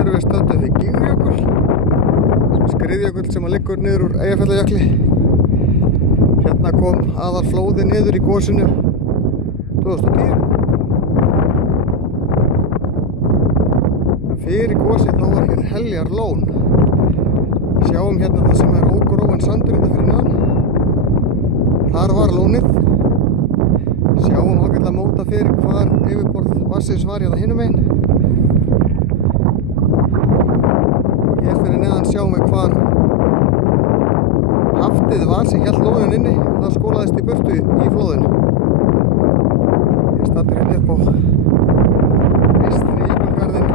erum við stödduð við Gígjökul, skriðjökul sem liggur niður úr Eyjafjallajökli. Hérna kom aðal flóði niður í gosinu 2010. Fyrir gosið þá var hér Heljarlón. Sjáum hérna það sem ógróinn sandur hérna fyrir neðan. Þar var lónið. Sjáum ágætlega móta fyrir hvar yfirborð vatnsins var hérna hinum megin. Og hér fyrir neðan sjáum við hvar haftið var sem hélt lóðin inni og það skólaðist í burtu í flóðinu. Ég staddur hérna upp á eystri Jökulgarðinn.